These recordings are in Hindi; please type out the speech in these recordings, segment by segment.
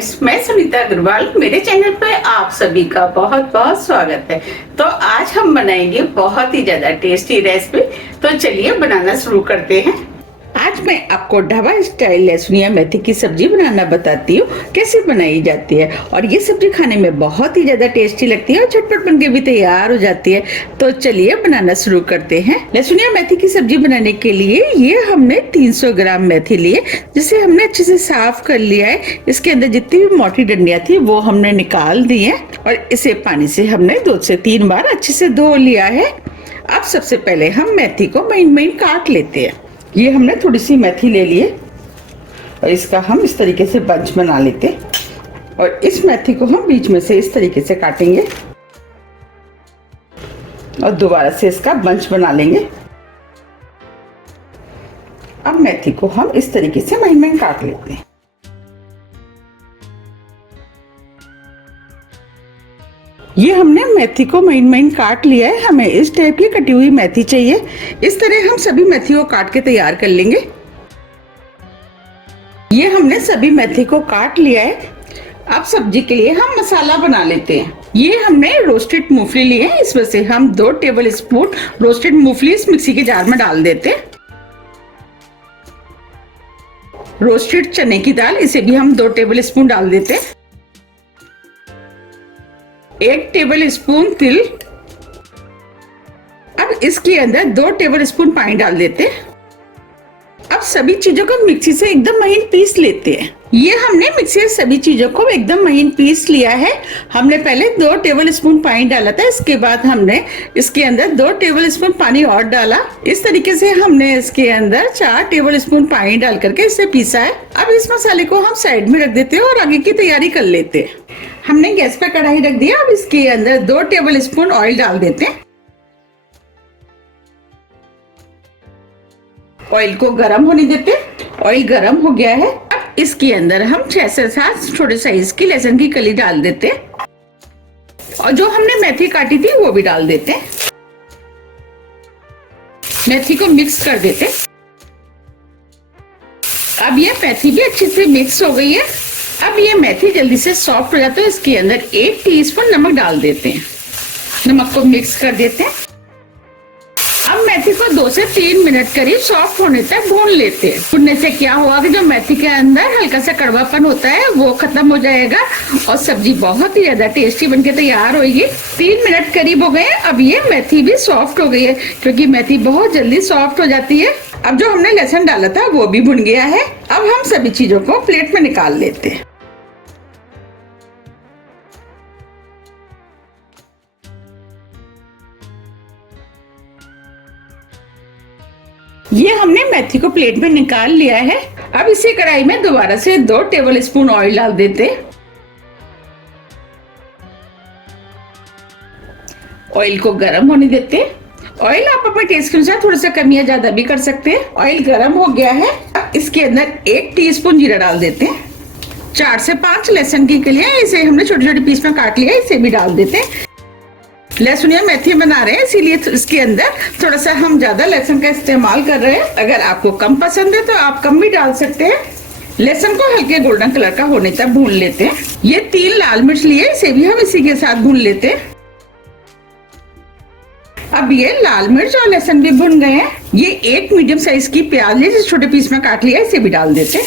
फ्रेंड्स, मैं सुनीता अग्रवाल। मेरे चैनल पे आप सभी का बहुत बहुत स्वागत है। तो आज हम बनाएंगे बहुत ही ज्यादा टेस्टी रेसिपी। तो चलिए बनाना शुरू करते हैं। आज मैं आपको ढाबा स्टाइल लहसुनिया मेथी की सब्जी बनाना बताती हूँ, कैसे बनाई जाती है। और ये सब्जी खाने में बहुत ही ज्यादा टेस्टी लगती है और झटपट बनके भी तैयार हो जाती है। तो चलिए बनाना शुरू करते हैं। लहसुनिया मेथी की सब्जी बनाने के लिए ये हमने 300 ग्राम मेथी लिए, जिसे हमने अच्छे से साफ कर लिया है। इसके अंदर जितनी भी मोटी डंडियां थी वो हमने निकाल दी है और इसे पानी से हमने 2 से 3 बार अच्छे से धो लिया है। अब सबसे पहले हम मेथी को महीन महीन काट लेते हैं। ये हमने थोड़ी सी मेथी ले ली है और इसका हम इस तरीके से बंच बना लेते हैं और इस मेथी को हम बीच में से इस तरीके से काटेंगे और दोबारा से इसका बंच बना लेंगे। अब मेथी को हम इस तरीके से महीन महीन काट लेते हैं। ये हमने मेथी को महीन महीन काट लिया है। हमें इस टाइप की कटी हुई मेथी चाहिए। इस तरह हम सभी मेथी को काट के तैयार कर लेंगे। ये हमने सभी मेथी को काट लिया है। अब सब्जी के लिए हम मसाला बना लेते हैं। ये हमने रोस्टेड मूंगफली लिए है, इसमें से हम 2 टेबल स्पून रोस्टेड मूंगफली इस मिक्सी के जार में डाल देते हैं। रोस्टेड चने की दाल, इसे भी हम 2 टेबल स्पून डाल देते हैं। 1 टेबल स्पून तिल। अब इसके अंदर 2 टेबल स्पून पानी डाल देते हैं। अब सभी चीजों को मिक्सी से एकदम महीन पीस लेते हैं। ये हमने मिक्सी से सभी चीजों को एकदम महीन पीस लिया है। हमने पहले 2 टेबल स्पून पानी डाला था, इसके बाद हमने इसके अंदर 2 टेबल स्पून पानी और डाला। इस तरीके से हमने इसके अंदर 4 टेबल स्पून पानी डाल करके इसे पीसा है। अब इस मसाले को हम साइड में रख देते हैं और आगे की तैयारी कर लेते हैं। हमने गैस पर कढ़ाई रख दिया। अब इसके अंदर 2 टेबल स्पून ऑयल डाल देते हैं। ऑयल को गरम होने देते हैं। ऑयल गरम हो गया है। अब इसके अंदर हम 6 से 7 छोटे साइज की लहसुन की कली डाल देते हैं और जो हमने मेथी काटी थी वो भी डाल देते हैं। मेथी को मिक्स कर देते हैं। अब ये मेथी भी अच्छे से मिक्स हो गई है। अब ये मेथी जल्दी से सॉफ्ट हो जाता है। इसके अंदर 1 टीस्पून नमक डाल देते हैं। नमक को मिक्स कर देते हैं। अब मेथी को 2 से 3 मिनट करीब सॉफ्ट होने तक भून लेते हैं। भूनने से क्या होगा कि जो मेथी के अंदर हल्का सा कड़वापन होता है वो खत्म हो जाएगा और सब्जी बहुत ही ज्यादा टेस्टी बनके तैयार होगी। 3 मिनट करीब हो गए। अब ये मेथी भी सॉफ्ट हो गई है, क्योंकि मेथी बहुत जल्दी सॉफ्ट हो जाती है। अब जो हमने लहसुन डाला था वो भी भुन गया है। अब हम सभी चीजों को प्लेट में निकाल लेते हैं। ये हमने मेथी को प्लेट में निकाल लिया है। अब इसी कढ़ाई में दोबारा से 2 टेबल स्पून ऑयल डाल देते हैं। ऑयल को गर्म होने देते हैं। ऑयल आप अपने टेस्ट के अनुसार थोड़ा सा कम या ज्यादा भी कर सकते हैं। ऑयल गर्म हो गया है। अब इसके अंदर 1 टीस्पून जीरा डाल देते हैं। 4 से 5 लहसुन की कलियां, इसे हमने छोटे छोटे पीस में काट लिया, इसे भी डाल देते हैं। लहसुनिया मेथी बना रहे हैं, इसीलिए इसके अंदर थोड़ा सा हम ज्यादा लहसुन का इस्तेमाल कर रहे हैं। अगर आपको कम पसंद है तो आप कम भी डाल सकते हैं। लहसुन को हल्के गोल्डन कलर का होने तक भून लेते हैं। ये 3 लाल मिर्च लिए, इसे भी हम इसी के साथ भून लेते हैं। अब ये लाल मिर्च और लहसुन भी भुन गए हैं। ये 1 मीडियम साइज की प्याज लिए, जिसे छोटे पीस में काट लिया, इसे भी डाल देते हैं।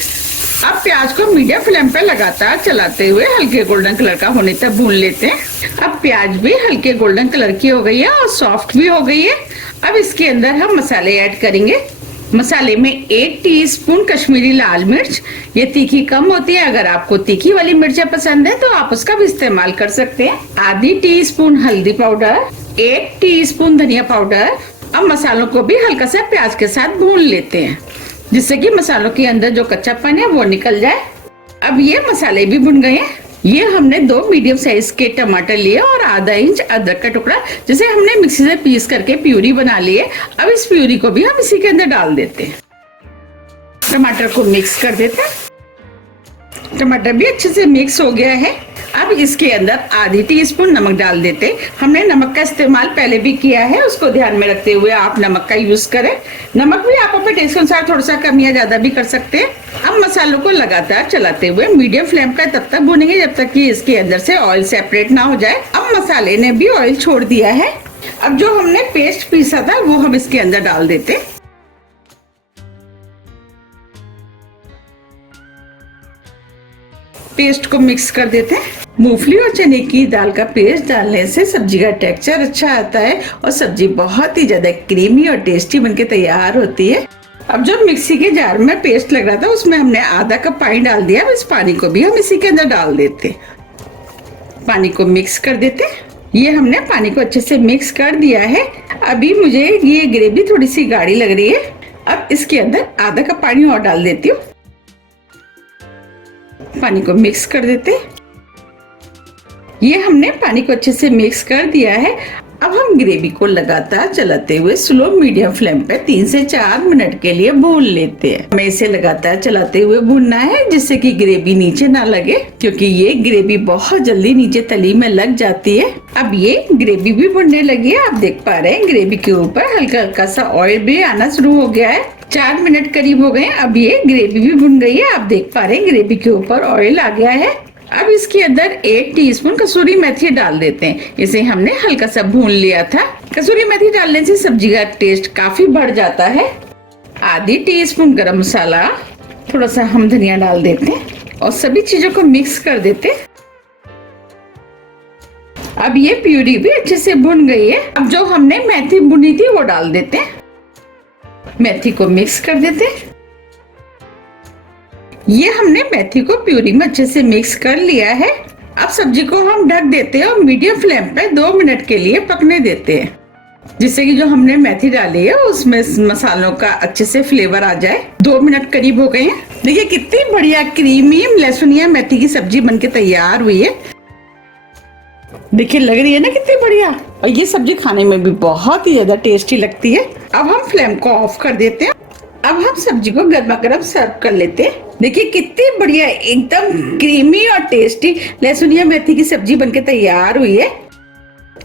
अब प्याज को मीडियम फ्लेम पर लगातार चलाते हुए हल्के गोल्डन कलर का होने तक भून लेते हैं। अब प्याज भी हल्के गोल्डन कलर की हो गई है और सॉफ्ट भी हो गई है। अब इसके अंदर हम मसाले ऐड करेंगे। मसाले में 1 टीस्पून कश्मीरी लाल मिर्च, ये तीखी कम होती है। अगर आपको तीखी वाली मिर्चें पसंद है तो आप उसका भी इस्तेमाल कर सकते हैं। आधी टीस्पून हल्दी पाउडर, 1 टीस्पून धनिया पाउडर। अब मसालों को भी हल्का सा प्याज के साथ भून लेते हैं, जिससे कि मसालों के अंदर जो कच्चापन है वो निकल जाए। अब ये मसाले भी भुन गए हैं। ये हमने 2 मीडियम साइज के टमाटर लिए और आधा इंच अदरक का टुकड़ा, जिसे हमने मिक्सी से पीस करके प्यूरी बना ली है। अब इस प्यूरी को भी हम इसी के अंदर डाल देते हैं। टमाटर को मिक्स कर देते हैं। टमाटर भी अच्छे से मिक्स हो गया है। अब इसके अंदर आधी टीस्पून नमक डाल देते। हमने नमक का इस्तेमाल पहले भी किया है, उसको ध्यान में रखते हुए आप नमक का यूज करें। नमक भी आप अपने टेस्ट के अनुसार थोड़ा सा कम या ज्यादा भी कर सकते हैं। अब मसालों को लगातार चलाते हुए मीडियम फ्लेम पर तब तक भूनेंगे जब तक कि इसके अंदर से ऑयल सेपरेट ना हो जाए। अब मसाले ने भी ऑयल छोड़ दिया है। अब जो हमने पेस्ट पीसा था वो हम इसके अंदर डाल देते। पेस्ट को मिक्स कर देते हैं। मूंगफली और चने की दाल का पेस्ट डालने से सब्जी का टेक्सचर अच्छा आता है और सब्जी बहुत ही ज्यादा क्रीमी और टेस्टी बनके तैयार होती है। अब जो मिक्सी के जार में पेस्ट लग रहा था उसमें हमने आधा कप पानी डाल दिया। इस पानी को भी हम इसी के अंदर डाल देते। पानी को मिक्स कर देते। ये हमने पानी को अच्छे से मिक्स कर दिया है। अभी मुझे ये ग्रेवी थोड़ी सी गाढ़ी लग रही है। अब इसके अंदर आधा कप पानी और डाल देती हूँ। पानी को मिक्स कर देते। ये हमने पानी को अच्छे से मिक्स कर दिया है। अब हम ग्रेवी को लगातार चलाते हुए स्लो मीडियम फ्लेम पे 3 से 4 मिनट के लिए भून लेते हैं। हमें इसे लगातार चलाते हुए भूनना है जिससे कि ग्रेवी नीचे ना लगे, क्योंकि ये ग्रेवी बहुत जल्दी नीचे तली में लग जाती है। अब ये ग्रेवी भी भुनने लगी है। आप देख पा रहे हैं ग्रेवी के ऊपर हल्का हल्का सा ऑयल भी आना शुरू हो गया है। 4 मिनट करीब हो गए। अब ये ग्रेवी भी भुन गई है। आप देख पा रहे हैं ग्रेवी के ऊपर ऑयल आ गया है। अब इसके अंदर 1 टीस्पून कसूरी मेथी डाल देते हैं। इसे हमने हल्का सा भून लिया था। कसूरी मेथी डालने से सब्जी का टेस्ट काफी बढ़ जाता है। आधी टीस्पून गरम मसाला, थोड़ा सा हम धनिया डाल देते हैं और सभी चीजों को मिक्स कर देते। अब ये प्यूरी भी अच्छे से भुन गई है। अब जो हमने मेथी भुनी थी वो डाल देते हैं। मेथी को मिक्स कर देते। ये हमने मेथी को प्यूरी में अच्छे से मिक्स कर लिया है। अब सब्जी को हम ढक देते हैं और मीडियम फ्लेम पे 2 मिनट के लिए पकने देते हैं, जिससे कि जो हमने मेथी डाली है उसमें मसालों का अच्छे से फ्लेवर आ जाए। 2 मिनट करीब हो गए हैं। देखिए कितनी बढ़िया क्रीमी लहसुनिया मेथी की सब्जी बनके तैयार हुई है। देखिए लग रही है ना कितनी बढ़िया। और ये सब्जी खाने में भी बहुत ही ज्यादा टेस्टी लगती है। अब हम फ्लेम को ऑफ कर देते हैं। अब हम सब्जी को गर्मा गर्म सर्व कर लेते हैं। देखिए कितनी बढ़िया एकदम क्रीमी और टेस्टी लहसुनिया मेथी की सब्जी बनके तैयार हुई है।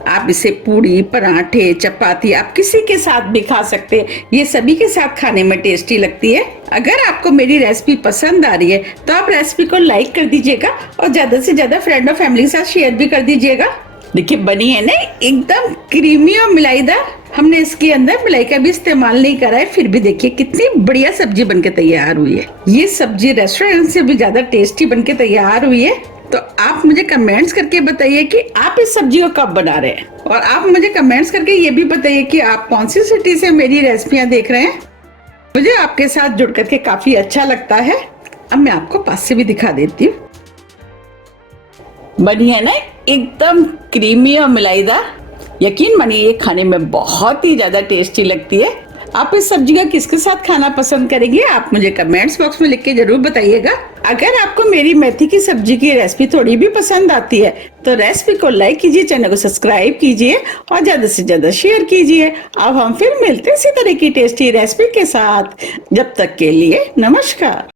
आप इसे पूड़ी, पराठे, चपाती आप किसी के साथ भी खा सकते हैं। ये सभी के साथ खाने में टेस्टी लगती है। अगर आपको मेरी रेसिपी पसंद आ रही है तो आप रेसिपी को लाइक कर दीजिएगा और ज्यादा से ज्यादा फ्रेंड और फैमिली के साथ शेयर भी कर दीजिएगा। देखिए बनी है ना एकदम क्रीमी और मिलाईदार। हमने इसके अंदर मलाई का भी इस्तेमाल नहीं करा है, फिर भी देखिए कितनी बढ़िया सब्जी बनके तैयार हुई है। ये सब्जी रेस्टोरेंट से भी ज्यादा टेस्टी बनके तैयार हुई है। तो आप मुझे कमेंट्स करके बताइए कि आप इस सब्जी को कब बना रहे हैं, और आप मुझे कमेंट्स करके ये भी बताइए कि आप कौन सी सिटी से मेरी रेसिपियां देख रहे हैं। मुझे आपके साथ जुड़ करके काफी अच्छा लगता है। अब मैं आपको पास से भी दिखा देती हूँ। बनी है ना एकदम क्रीमी और मिलाईदार। यकीन मानिए ये खाने में बहुत ही ज्यादा टेस्टी लगती है। आप इस सब्जी का किसके साथ खाना पसंद करेंगे आप मुझे कमेंट्स बॉक्स में लिख के जरूर बताइएगा। अगर आपको मेरी मेथी की सब्जी की रेसिपी थोड़ी भी पसंद आती है तो रेसिपी को लाइक कीजिए, चैनल को सब्सक्राइब कीजिए और ज्यादा से ज्यादा शेयर कीजिए। अब हम फिर मिलते हैं इसी तरह की टेस्टी रेसिपी के साथ। जब तक के लिए नमस्कार।